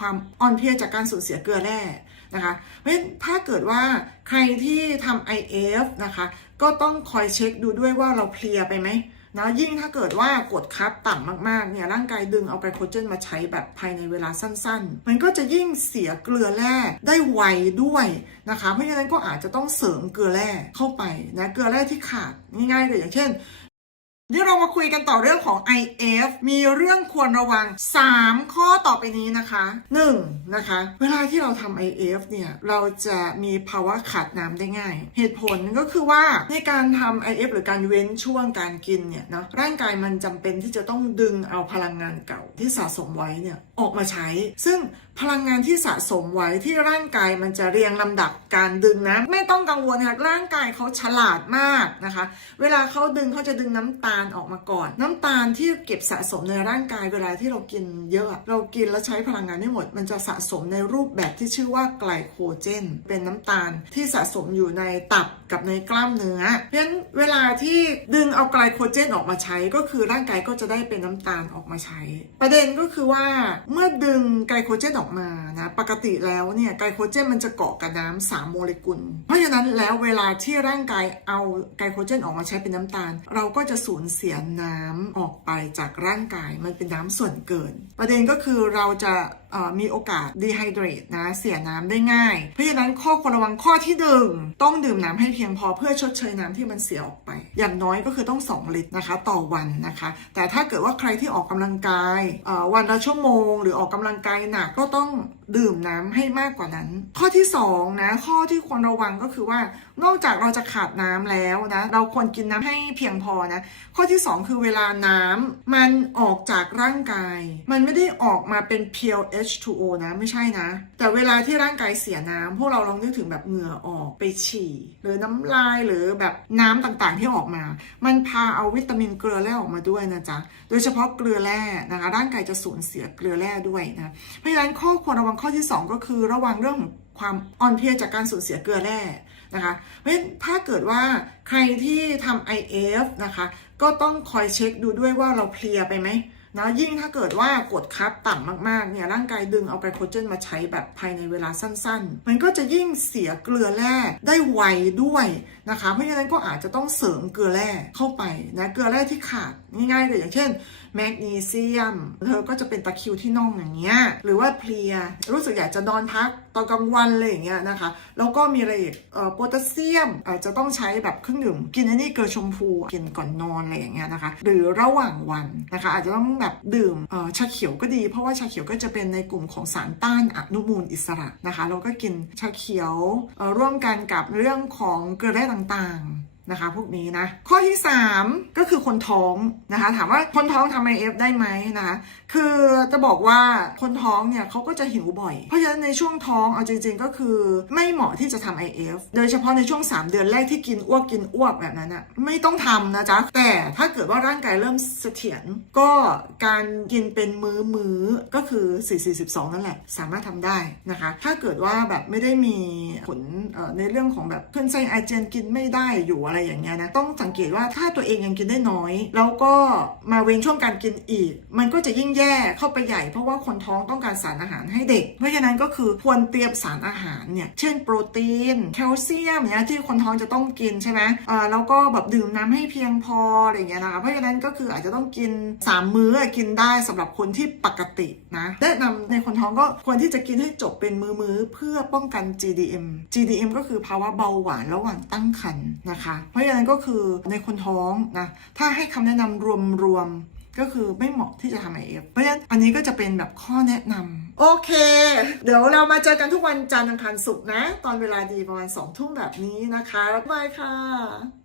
ความอ่อนเพลียจากการสูญเสียเกลือแร่นะคะเพราะฉะนั้นถ้าเกิดว่าใครที่ทำ IF นะคะ ก็ต้องคอยเช็คดูด้วยว่าเราเพลียไปไหมนะยิ่งถ้าเกิดว่ากดคับต่ำมากๆเนี่ยร่างกายดึงเอาไกลโคเจนมาใช้แบบภายในเวลาสั้นๆ มันก็จะยิ่งเสียเกลือแร่ได้ไวด้วยนะคะ เพราะฉะนั้นก็อาจจะต้องเสริมเกลือแร่เข้าไปนะเกลือแร่ที่ขาดง่ายๆเลยอย่างเช่น เดี๋ยวเรามาคุยกันต่อเรื่องของ IF มีเรื่องควรระวัง 3 ข้อต่อไปนี้นะคะ 1. นะคะ เวลาที่เราทำ IF เนี่ย เราจะมีภาวะขาดน้ำได้ง่าย เหตุผลก็คือว่าในการทำ IF หรือการเว้นช่วงการกินเนี่ยเนาะร่างกายมันจำเป็นที่จะต้องดึงเอาพลังงานเก่าที่สะสมไว้เนี่ยออกมาใช้ ซึ่ง พลังงานที่สะสมไว้ที่ร่างกายมันจะเรียงลำดับการดึงนะ ไม่ต้องกังวลค่ะร่างกายเขาฉลาดมากนะคะ เวลาเขาดึงเขาจะดึงน้ำตาลออกมาก่อน น้ำตาลที่เก็บสะสมในร่างกายเวลาที่เรากินเยอะ เรากินแล้วใช้พลังงานไม่หมด มันจะสะสมในรูปแบบที่ชื่อว่าไกลโคเจน เป็นน้ำตาลที่สะสมอยู่ในตับกับในกล้ามเนื้อเพราะฉะนั้นเวลาที่ดึงเอาไกลโคเจนออกมาใช้ก็คือร่างกายก็จะได้เป็นน้ำตาลออกมาใช้ ประเด็นก็คือว่าเมื่อดึงไกลโคเจนออกมานะปกติแล้วเนี่ยไกลโคเจนมันจะเกาะกับน้ำสามโมเลกุล เพราะฉะนั้นแล้วเวลาที่ร่างกายเอาไกลโคเจนออกมาใช้เป็นน้ำตาล เราก็จะสูญเสียน้ำออกไปจากร่างกายมันเป็นน้ำส่วนเกิน ประเด็นก็คือเราจะ มีโอกาสดีไฮเดรตนะเสียน้ำได้ง่าย เพราะฉะนั้นข้อควรระวังข้อที่หนึ่งต้องดื่มน้ำให้เพียงพอเพื่อชดเชยน้ำที่มันเสียออกไป อย่างน้อยก็คือต้อง 2 ลิตรนะคะ ต่อวันนะคะ แต่ถ้าเกิดว่าใครที่ออกกำลังกายวันละชั่วโมง หรือออกกำลังกายหนักก็ต้องดื่มน้ำให้มากกว่านั้น ข้อที่สองนะข้อที่ควรระวังก็คือว่า นอกจากเราจะขาดน้ำแล้วนะ เราควรกินน้ำให้เพียงพอนะ ข้อที่ 2 คือเวลาน้ำมันออกจากร่างกาย มันไม่ได้ออกมาเป็นเพียว H2O นะไม่ใช่นะ แต่เวลาที่ร่างกายเสียน้ำพวกเราลองนึกถึงแบบเหงื่อออกไปฉี่ หรือน้ำลายหรือแบบน้ำต่างๆที่ออกมา มันพาเอาวิตามินเกลือแร่ออกมาด้วยนะจ๊ะโดยเฉพาะเกลือแร่นะคะ ร่างกายจะสูญเสียเกลือแร่ด้วยนะเพราะฉะนั้นข้อควรระวังข้อที่ 2 ก็คือระวังเรื่องของความอ่อนเพลียจากการสูญเสียเกลือแร่นะคะเพราะฉะนั้นถ้าเกิดว่าใครที่ทำ IF นะคะ ก็ต้องคอยเช็คดูด้วยว่าเราเพลียไปไหม นะยิ่งถ้าเกิดว่ากดคับต่ำมากๆเนี่ยร่างกายดึงเอาไกลโคเจนมาใช้แบบภายในเวลาสั้น ๆ มันก็จะยิ่งเสียเกลือแร่ได้ไวด้วยนะคะเพราะฉะนั้นก็อาจจะต้องเสริมเกลือแร่เข้าไปนะเกลือแร่ที่ขาดง่ายๆเลยอย่างเช่นแมกนีเซียมเธอก็จะเป็นตะคิวที่น่องอย่างเงี้ยหรือว่าเพลียรู้สึกอยากจะนอนพัก ตอนกลางวันอะไรอย่างเงี้ยนะคะ แล้วก็มีอะไรอีกเอ่อโพแทสเซียมอาจจะต้องใช้แบบเครื่องดื่มกินอันนี้เกลือชมพูกินก่อนนอนอะไรอย่างเงี้ยนะคะ หรือระหว่างวันนะคะ อาจจะต้องแบบดื่มชาเขียวก็ดี เพราะว่าชาเขียวก็จะเป็นในกลุ่มของสารต้านอนุมูลอิสระนะคะ เราก็กินชาเขียวร่วมกันกับเรื่องของเกลือแร่ต่างๆ นะคะพวกนี้นะ ข้อที่ 3 ก็คือคนท้องนะคะ ถามว่าคนท้องทำ IF ได้ไหมนะคะคือจะบอกว่าคนท้องเนี่ยเขาก็จะหิวบ่อย เพราะฉะนั้นในช่วงท้องเอาจริง ๆ ก็คือไม่เหมาะที่จะทำ IF โดยเฉพาะในช่วง 3 เดือนแรกที่กินอ้วกกินอ้วกแบบนั้นอะไม่ต้องทำนะจ๊ะ แต่ถ้าเกิดว่าร่างกายเริ่มเสถียรก็การกินเป็นมื้อมื้อๆก็คือ442นั่นแหละ สามารถทำได้นะคะ ถ้าเกิดว่าแบบไม่ได้มีผลในเรื่องของแบบเพื่อนไส้อาเจียนกินไม่ได้อยู่อะไรอย่างเงี้ยนะต้องสังเกตว่าถ้าตัวเองยังกินได้น้อย แล้วก็มาเว้นช่วงการกินอีก มันก็จะยิ่งแย่เข้าไปใหญ่เพราะว่าคนท้องต้องการสารอาหารให้เด็ก เพราะฉะนั้นก็คือควรเตรียมสารอาหารเนี่ยเช่นโปรตีนแคลเซียมเนี่ยที่คนท้องจะต้องกินใช่ไหมเออแล้วก็แบบดื่มน้ำให้เพียงพออะไรเงี้ยนะคะเพราะฉะนั้นก็คืออาจจะต้องกิน 3 มื้อกินได้สำหรับคนที่ปกตินะแนะนำในคนท้องก็ควรที่จะกินให้จบเป็นมื้อๆเพื่อป้องกัน GDM GDM ก็คือภาวะเบาหวานระหว่างตั้งครรภ์นะคะเพราะฉะนั้นก็คือในคนท้องนะถ้าให้คำแนะนำรวมๆก็คือไม่เหมาะที่จะทำไอเพราะฉะนั้นอันนี้ก็จะเป็นแบบข้อแนะนำโอเค เดี๋ยวเรามาเจอกันทุกวันจันทร์อังคารศุกร์นะ ตอนเวลาดีประมาณสองทุ่มแบบนี้นะคะบ๊ายบายค่ะ